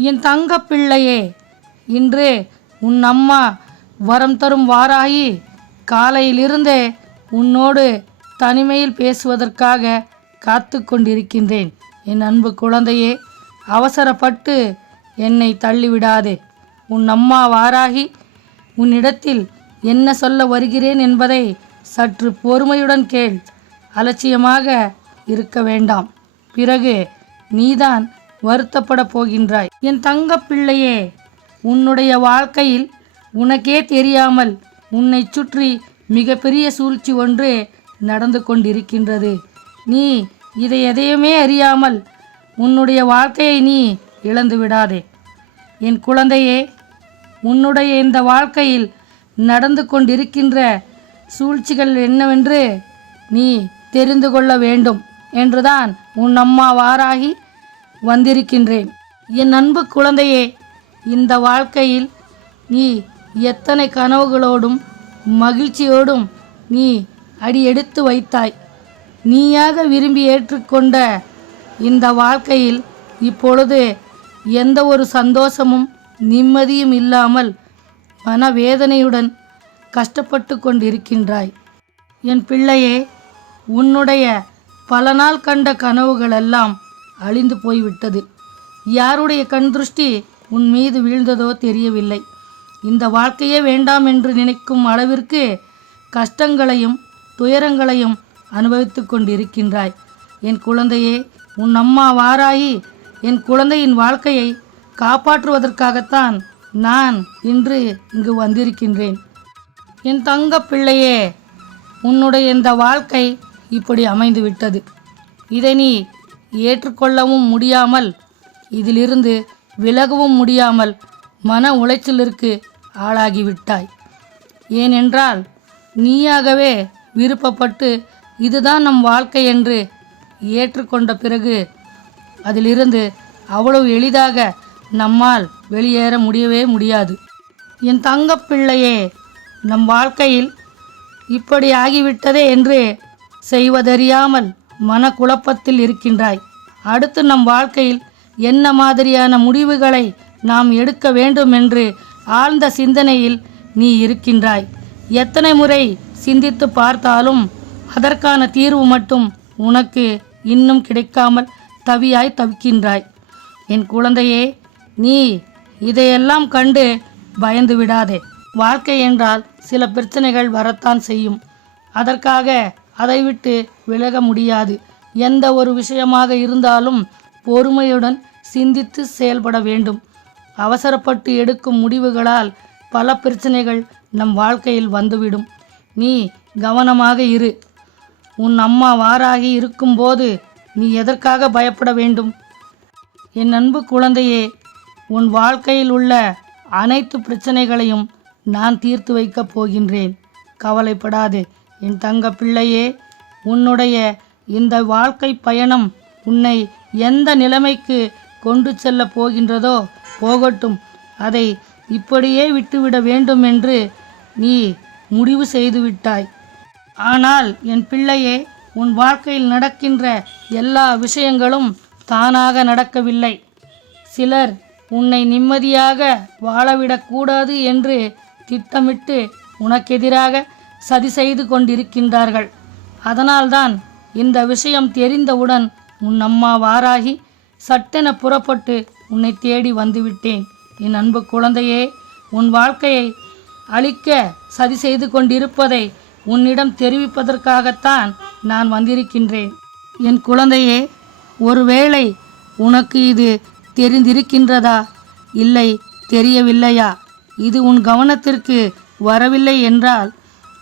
என் தங்க பிள்ளையே இன்று உன் அம்மா வரம் தரும் வாராகி காலையிலிருந்தே உன்னோடு தனிமையில் பேசுவதற்காக காத்து கொண்டிருக்கின்றேன். என் அன்பு குழந்தையே அவசரப்பட்டு என்னை தள்ளிவிடாதே. உன் அம்மா வாராகி உன்னிடத்தில் என்ன சொல்ல வருகிறேன் என்பதை சற்று பொறுமையுடன் கேள். அலட்சியமாக இருக்க வேண்டாம். பிறகு நீதான் வருத்தப்பட போகின்றாய். என் தங்க பிள்ளையே உன்னுடைய வாழ்க்கையில் உனக்கே தெரியாமல் உன்னை சுற்றி மிகப்பெரிய சூழ்ச்சி ஒன்று நடந்து கொண்டிருக்கின்றது. நீ இதை எதையுமே அறியாமல் உன்னுடைய வாழ்க்கையை நீ இழந்து விடாதே. என் குழந்தையே உன்னுடைய இந்த வாழ்க்கையில் நடந்து கொண்டிருக்கின்ற சூழ்ச்சிகள் என்னவென்று நீ தெரிந்து கொள்ள வேண்டும் என்றுதான் உன் அம்மா வாராகி வந்திருக்கின்றேன். என் அன்பு குழந்தையே இந்த வாழ்க்கையில் நீ எத்தனை கனவுகளோடும் மகிழ்ச்சியோடும் நீ அடி எடுத்து வைத்தாய். நீயாக விரும்பி ஏற்றுக்கொண்ட இந்த வாழ்க்கையில் இப்பொழுது எந்த ஒரு சந்தோஷமும் நிம்மதியும் இல்லாமல் மனவேதனையுடன் கஷ்டப்பட்டு கொண்டிருக்கின்றாய். என் பிள்ளையே உன்னுடைய பல நாள் கண்ட கனவுகளெல்லாம் அழிந்து போய்விட்டது. யாருடைய கண் திருஷ்டி உன் மீது வீழ்ந்ததோ தெரியவில்லை. இந்த வாழ்க்கையே வேண்டாம் என்று நினைக்கும் அளவிற்கு கஷ்டங்களையும் துயரங்களையும் அனுபவித்து கொண்டிருக்கின்றாய். என் குழந்தையே உன் அம்மா வாராயி என் குழந்தையின் வாழ்க்கையை காப்பாற்றுவதற்காகத்தான் நான் இன்று இங்கு வந்திருக்கின்றேன். என் தங்க பிள்ளையே உன்னுடைய இந்த வாழ்க்கை இப்படி அமைந்துவிட்டது. இதை நீ ஏற்றுக்கொள்ளவும் முடியாமல் இதிலிருந்து விலகவும் முடியாமல் மன உளைச்சலிற்கு ஆளாகிவிட்டாய். ஏனென்றால் நீயாகவே விருப்பப்பட்டு இதுதான் நம் வாழ்க்கை என்று ஏற்றுக்கொண்ட பிறகு அதிலிருந்து அவ்வளவு எளிதாக நம்மால் வெளியேற முடியவே முடியாது. என் தங்கப்பிள்ளையே நம் வாழ்க்கையில் இப்படி ஆகிவிட்டதே என்று செய்வதறியாமல் மனக்குழப்பத்தில் இருக்கின்றாய். அடுத்து நம் வாழ்க்கையில் என்ன மாதிரியான முடிவுகளை நாம் எடுக்க வேண்டும் என்று ஆழ்ந்த சிந்தனையில் நீ இருக்கின்றாய். எத்தனை முறை சிந்தித்து பார்த்தாலும் அதற்கான தீர்வு மட்டும் உனக்கு இன்னும் கிடைக்காமல் தவியாய் தவிக்கின்றாய். என் குழந்தையே நீ இதையெல்லாம் கண்டு பயந்து விடாதே. வாழ்க்கை என்றால் சில பிரச்சனைகள் வரத்தான் செய்யும். அதற்காக அதை விட்டு விலக முடியாது. எந்த ஒரு விஷயமாக இருந்தாலும் பொறுமையுடன் சிந்தித்து செயல்பட வேண்டும். அவசரப்பட்டு எடுக்கும் முடிவுகளால் பல பிரச்சனைகள் நம் வாழ்க்கையில் வந்துவிடும். நீ கவனமாக இரு. உன் அம்மா வாராகி இருக்கும்போது நீ எதற்காக பயப்பட வேண்டும்? என் அன்பு குழந்தையே உன் வாழ்க்கையில் உள்ள அனைத்து பிரச்சனைகளையும் நான் தீர்த்து வைக்கப் போகின்றேன். கவலைப்படாதே. என் தங்க பிள்ளையே உன்னுடைய இந்த வாழ்க்கை பயணம் உன்னை எந்த நிலைமைக்கு கொண்டு செல்ல போகின்றதோ போகட்டும். அதை இப்படியே விட்டுவிட வேண்டும் என்று நீ முடிவு செய்துவிட்டாய் ஆனால் என் பிள்ளையே உன் வாழ்க்கையில் நடக்கின்ற எல்லா விஷயங்களும் தானாக நடக்கவில்லை. சிலர் உன்னை நிம்மதியாக வாழவிடக்கூடாது என்று திட்டமிட்டு உனக்கெதிராக சதி செய்து கொண்டிருக்கின்றார்கள். அதனால்தான் இந்த விஷயம் தெரிந்தவுடன் உன் அம்மா வாராகி சட்டென புறப்பட்டு உன்னை தேடி வந்துவிட்டேன். என் அன்பு குழந்தையே உன் வாழ்க்கையை அழிக்க சதி செய்து கொண்டிருப்பதை உன்னிடம் தெரிவிப்பதற்காகத்தான் நான் வந்திருக்கின்றேன். என் குழந்தையே ஒருவேளை உனக்கு இது தெரிந்திருக்கின்றதா? இல்லை தெரியவில்லையா? இது உன் கவனத்திற்கு வரவில்லை என்றால்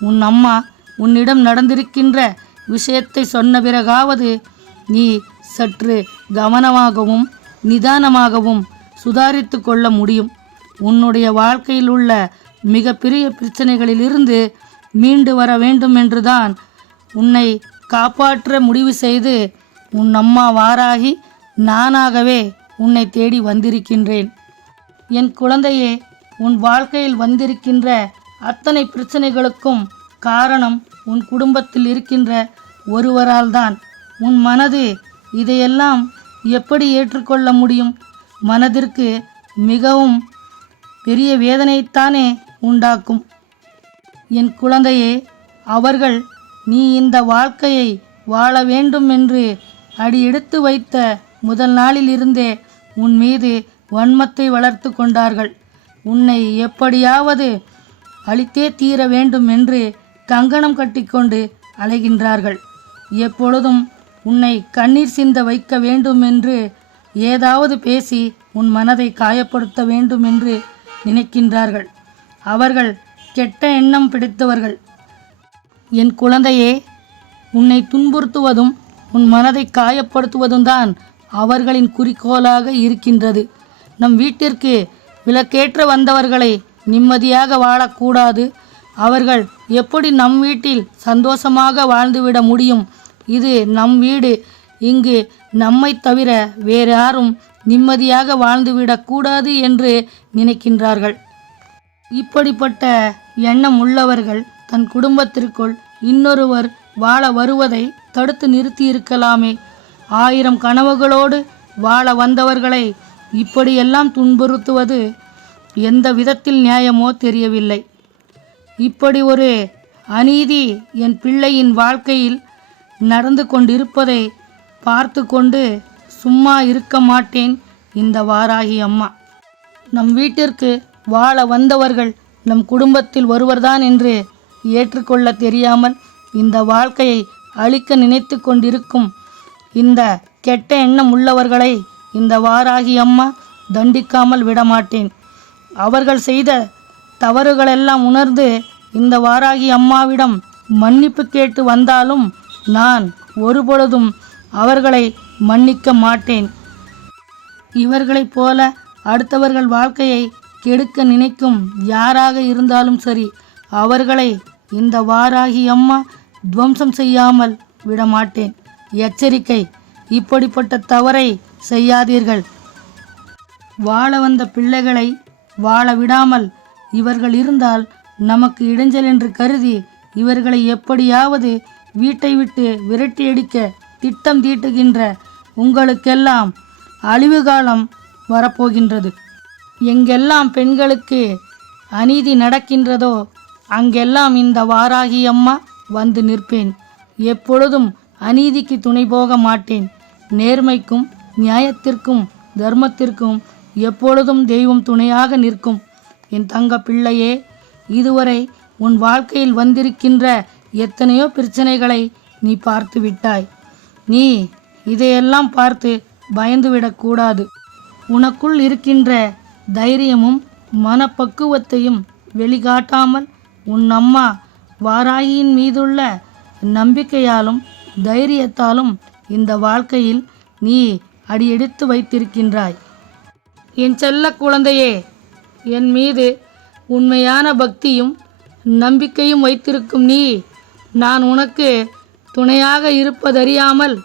உன் அம்மா உன்னிடம் நடந்திருக்கின்ற விஷயத்தை சொன்ன பிறகாவது நீ சற்று கவனமாகவும் நிதானமாகவும் சுதாரித்து கொள்ள முடியும். உன்னுடைய வாழ்க்கையில் உள்ள மிகப்பெரிய பிரச்சனைகளிலிருந்து மீண்டு வர வேண்டும் என்றுதான் உன்னை காப்பாற்ற முடிவு செய்து உன் அம்மா வாராகி நானாகவே உன்னை தேடி வந்திருக்கின்றேன். என் குழந்தையே உன் வாழ்க்கையில் வந்திருக்கின்ற அத்தனை பிரச்சனைகளுக்கும் காரணம் உன் குடும்பத்தில் இருக்கின்ற ஒருவரால் தான் உன் மனது இதையெல்லாம் எப்படி ஏற்றுக்கொள்ள முடியும்? மனதிற்கு மிகவும் பெரிய வேதனைத்தானே உண்டாக்கும். என் குழந்தையே அவர்கள் நீ இந்த வாழ்க்கையை வாழ வேண்டும் என்று அடி எடுத்து வைத்த முதல் நாளிலிருந்தே உன் மீது வன்மத்தை வளர்த்து கொண்டார்கள். உன்னை எப்படியாவது அழித்தே தீர வேண்டும் என்று கங்கணம் கட்டிக்கொண்டு அலைகின்றார்கள். எப்பொழுதும் உன்னை கண்ணீர் சிந்த வைக்க வேண்டும் என்று ஏதாவது பேசி உன் மனதை காயப்படுத்த வேண்டும் என்று நினைக்கின்றார்கள். அவர்கள் கெட்ட எண்ணம் பிடித்தவர்கள். என் குழந்தையே உன்னை துன்புறுத்துவதும் உன் மனதை காயப்படுத்துவதும் தான் அவர்களின் குறிக்கோளாக இருக்கின்றது. நம் வீட்டிற்கு விலக்கேற்ற வந்தவர்களை நிம்மதியாக வாழக்கூடாது. அவர்கள் எப்படி நம் வீட்டில் சந்தோஷமாக வாழ்ந்துவிட முடியும்? இது நம் வீடு. இங்கு நம்மை தவிர வேறு யாரும் நிம்மதியாக வாழ்ந்துவிடக்கூடாது என்று நினைக்கின்றார்கள். இப்படிப்பட்ட எண்ணம் உள்ளவர்கள் தன் குடும்பத்திற்குள் இன்னொருவர் வாழ வருவதை தடுத்து நிறுத்தியிருக்கலாமே. ஆயிரம் கனவுகளோடு வாழ வந்தவர்களை இப்படியெல்லாம் துன்புறுத்துவது எந்த விதத்தில் நியாயமோ தெரியவில்லை. இப்படி ஒரு அநீதி என் பிள்ளையின் வாழ்க்கையில் நடந்து கொண்டிருப்பதை பார்த்து கொண்டு சும்மா இருக்க மாட்டேன் இந்த வாராகி அம்மா. நம் வீட்டிற்கு வாழ வந்தவர்கள் நம் குடும்பத்தில் ஒருவர்தான் என்று ஏற்றுக்கொள்ள தெரியாமல் இந்த வாழ்க்கையை அழிக்க நினைத்து கொண்டிருக்கும் இந்த கெட்ட எண்ணம் உள்ளவர்களை இந்த வாராகி அம்மா தண்டிக்காமல் விடமாட்டேன். அவர்கள் செய்த தவறுகளெல்லாம் உணர்ந்து இந்த வாராகி அம்மாவிடம் மன்னிப்பு கேட்டு வந்தாலும் நான் ஒருபொழுதும் அவர்களை மன்னிக்க மாட்டேன். இவர்களைப் போல அடுத்தவர்கள் வாழ்க்கையை கெடுக்க நினைக்கும் யாராக இருந்தாலும் சரி அவர்களை இந்த வாராகி அம்மா துவம்சம் செய்யாமல் விடமாட்டேன். எச்சரிக்கை இப்படிப்பட்ட தவறை செய்யாதீர்கள். வாழ வந்த பிள்ளைகளை வாழ விடாமல் இவர்கள் இருந்தால் நமக்கு இடைஞ்சல் என்று கருதி இவர்களை எப்படியாவது வீட்டை விட்டு விரட்டியடிக்க திட்டம் தீட்டுகின்ற உங்களுக்கெல்லாம் அழிவு காலம் வரப்போகின்றது. எங்கெல்லாம் பெண்களுக்கு அநீதி நடக்கின்றதோ அங்கெல்லாம் இந்த வாராகி அம்மா வந்து நிற்பேன். எப்பொழுதும் அநீதிக்கு துணை போக மாட்டேன். நேர்மைக்கும் நியாயத்திற்கும் தர்மத்திற்கும் எப்பொழுதும் தெய்வம் துணையாக நிற்கும். என் தங்க பிள்ளையே இதுவரை உன் வாழ்க்கையில் வந்திருக்கின்ற எத்தனையோ பிரச்சனைகளை நீ பார்த்து விட்டாய். நீ இதையெல்லாம் பார்த்து பயந்துவிடக்கூடாது உனக்குள் இருக்கின்ற தைரியமும் மனப்பக்குவத்தையும் வெளிக்காட்டாமல் உன் அம்மா வாராகியின் மீதுள்ள நம்பிக்கையாலும் தைரியத்தாலும் இந்த வாழ்க்கையில் நீ அடியெடுத்து வைத்திருக்கின்றாய். என் செல்ல குழந்தையே என் மீது உண்மையான பக்தியும் நம்பிக்கையும் வைத்திருக்கும் நீ நான் உனக்கு துணையாக இருப்பதறியாமல்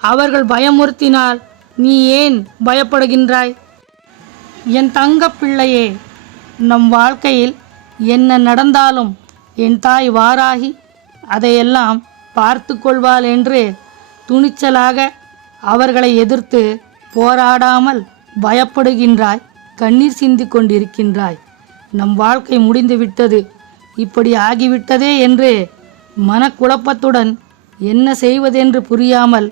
அவர்கள் பயமுறுத்தினால் நீ ஏன் பயப்படுகின்றாய்? என் தங்க பிள்ளையே நம் வாழ்க்கையில் என்ன நடந்தாலும் என் தாய் வாராகி அதையெல்லாம் பார்த்து கொள்வாள் என்று துணிச்சலாக அவர்களை எதிர்த்து போராடாமல் பயப்படுகின்றாய் கண்ணீர் சிந்தி கொண்டிருக்கின்றாய். நம் வாழ்க்கை முடிந்து விட்டது இப்படி ஆகிவிட்டதே என்று மனக்குழப்பத்துடன் என்ன செய்வதென்று புரியாமல்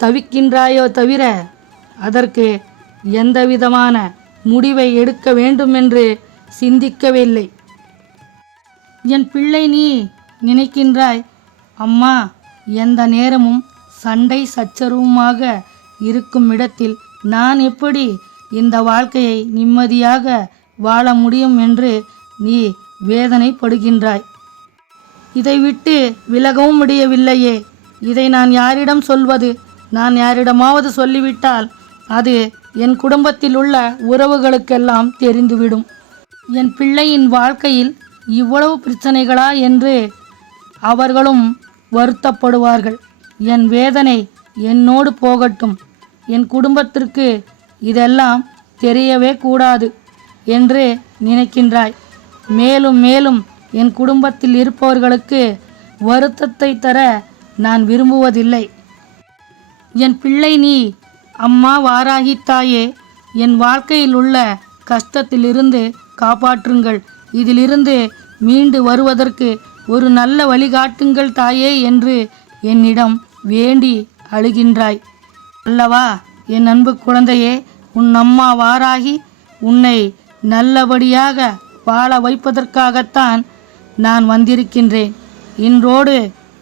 தவிக்கின்றாயோ தவிர அதற்கு எந்தவிதமான முடிவை எடுக்க வேண்டும் என்று சிந்திக்கவில்லை. என் பிள்ளை நீ நினைக்கின்றாய் அம்மா எந்த நேரமும் சண்டை சச்சரவுமாக இருக்கும் இடத்தில் நான் எப்படி இந்த வாழ்க்கையை நிம்மதியாக வாழ முடியும் என்று நீ வேதனைப்படுகின்றாய். இதை விட்டு விலகவும் முடியவில்லையே. இதை நான் யாரிடம் சொல்வது? நான் யாரிடமாவது சொல்லிவிட்டால் அது என் குடும்பத்தில் உள்ள உறவுகளுக்கெல்லாம் தெரிந்துவிடும். என் பிள்ளையின் வாழ்க்கையில் இவ்வளவு பிரச்சனைகளா என்று அவர்களும் வருத்தப்படுவார்கள். என் வேதனை என்னோடு போகட்டும். என் குடும்பத்திற்கு இதெல்லாம் தெரியவே கூடாது என்று நினைக்கின்றாய். மேலும் மேலும் என் குடும்பத்தில் இருப்பவர்களுக்கு வருத்தத்தை தர நான் விரும்புவதில்லை. என் பிள்ளை நீ அம்மா வாராகி தாயே என் வாழ்க்கையில் உள்ள கஷ்டத்திலிருந்து காப்பாற்றுங்கள். இதிலிருந்து மீண்டு வருவதற்கு ஒரு நல்ல வழிகாட்டுங்கள் தாயே என்று என்னிடம் வேண்டி அழுகின்றாய். அல்லவா? என் அன்பு குழந்தையே உன் அம்மா வாராகி உன்னை நல்லபடியாக வாழ வைப்பதற்காகத்தான் நான் வந்திருக்கின்றேன். இன்றோடு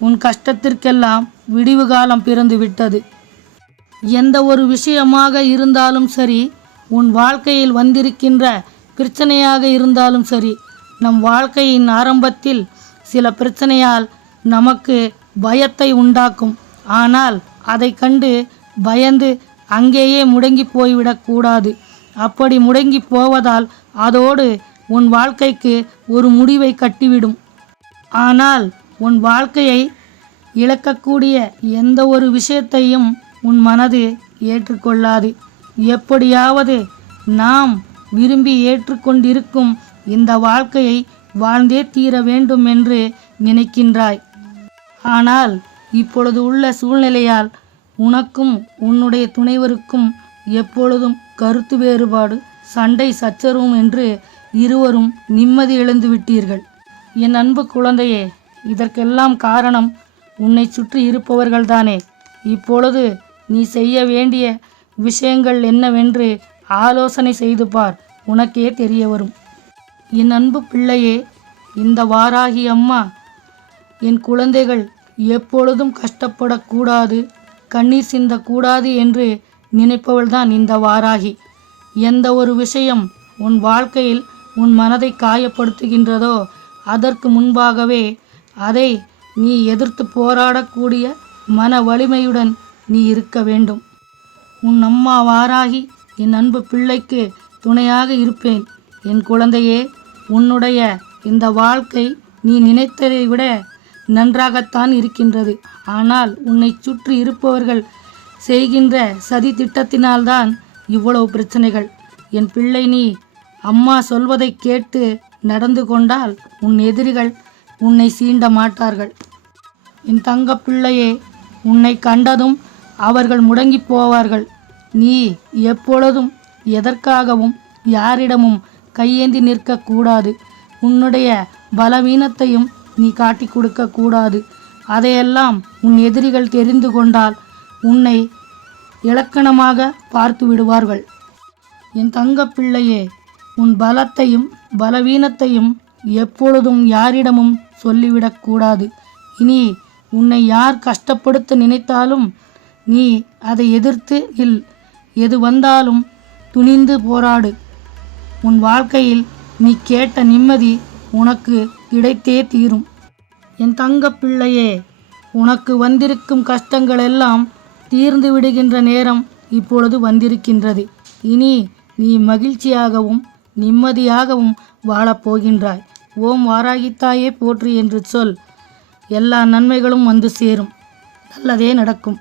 உன் கஷ்டத்திற்கெல்லாம் விடிவு காலம் பிறந்து விட்டது. எந்த ஒரு விஷயமாக இருந்தாலும் சரி உன் வாழ்க்கையில் வந்திருக்கின்ற பிரச்சனையாக இருந்தாலும் சரி நம் வாழ்க்கையின் ஆரம்பத்தில் சில பிரச்சனையால் நமக்கு பயத்தை உண்டாக்கும். ஆனால் அதை கண்டு பயந்து அங்கேயே முடங்கி போய்விடக்கூடாது அப்படி முடங்கி போவதால் அதோடு உன் வாழ்க்கைக்கு ஒரு முடிவை கட்டிவிடும். ஆனால் உன் வாழ்க்கையை இழக்கக்கூடிய எந்த ஒரு விஷயத்தையும் உன் மனது ஏற்றுக்கொள்ளாது. எப்படியாவது நாம் விரும்பி ஏற்றுக்கொண்டிருக்கும் இந்த வாழ்க்கையை வாழ்ந்தே தீர வேண்டும் என்று நினைக்கின்றாய். ஆனால் இப்பொழுது உள்ள சூழ்நிலையால் உனக்கும் உன்னுடைய துணைவருக்கும் எப்பொழுதும் கருத்து வேறுபாடு சண்டை சச்சரவும் என்று இருவரும் நிம்மதி இழந்து விட்டீர்கள். என் அன்பு குழந்தையே இதற்கெல்லாம் காரணம் உன்னை சுற்றி இருப்பவர்கள்தானே இப்பொழுது நீ செய்ய வேண்டிய விஷயங்கள் என்னவென்று ஆலோசனை செய்து பார் உனக்கே தெரிய வரும். என் அன்பு பிள்ளையே இந்த வாராகி அம்மா என் குழந்தைகள் எப்பொழுதும் கஷ்டப்படக்கூடாது. கண்ணீர் சிந்தக்கூடாது என்று நினைப்பவள்தான் இந்த வாராகி. எந்த ஒரு விஷயம் உன் வாழ்க்கையில் உன் மனதை காயப்படுத்துகின்றதோ அதற்கு முன்பாகவே அதை நீ எதிர்த்து போராடக்கூடிய மன வலிமையுடன் நீ இருக்க வேண்டும். உன் அம்மா வாராகி என் அன்பு பிள்ளைக்கு துணையாக இருப்பேன். என் குழந்தையே உன்னுடைய இந்த வாழ்க்கை நீ நினைத்ததை விட நன்றாகத்தான் இருக்கின்றது. ஆனால் உன்னை சுற்றி இருப்பவர்கள் செய்கின்ற சதி திட்டத்தினால்தான் இவ்வளவு பிரச்சனைகள். என் பிள்ளை நீ அம்மா சொல்வதை கேட்டு நடந்து கொண்டால் உன் எதிரிகள் உன்னை சீண்ட மாட்டார்கள். என் தங்க பிள்ளையே உன்னை கண்டதும் அவர்கள் முடங்கி போவார்கள். நீ எப்பொழுதும் எதற்காகவும் யாரிடமும் கையேந்தி நிற்கக்கூடாது உன்னுடைய பலவீனத்தையும் நீ காட்டி கொடுக்க கூடாது. அதையெல்லாம் உன் எதிரிகள் தெரிந்து கொண்டால் உன்னை இலக்கணமாக பார்த்து விடுவார்கள். என் தங்கப்பிள்ளையே உன் பலத்தையும் பலவீனத்தையும் எப்பொழுதும் யாரிடமும் சொல்லிவிடக்கூடாது இனி உன்னை யார் கஷ்டப்படுத்த நினைத்தாலும் நீ அதை எதிர்த்து இல் எது வந்தாலும் துணிந்து போராடு. உன் வாழ்க்கையில் நீ கேட்ட நிம்மதி உனக்கு கிடைத்தே தீரும். என் தங்க பிள்ளையே உனக்கு வந்திருக்கும் கஷ்டங்கள் எல்லாம் தீர்ந்து விடுகின்ற நேரம் இப்பொழுது வந்திருக்கின்றது. இனி நீ மகிழ்ச்சியாகவும் நிம்மதியாகவும் வாழப்போகின்றாய் ஓம் வாராகித்தாயே போற்று என்று சொல். எல்லா நன்மைகளும் வந்து சேரும். நல்லதே நடக்கும்.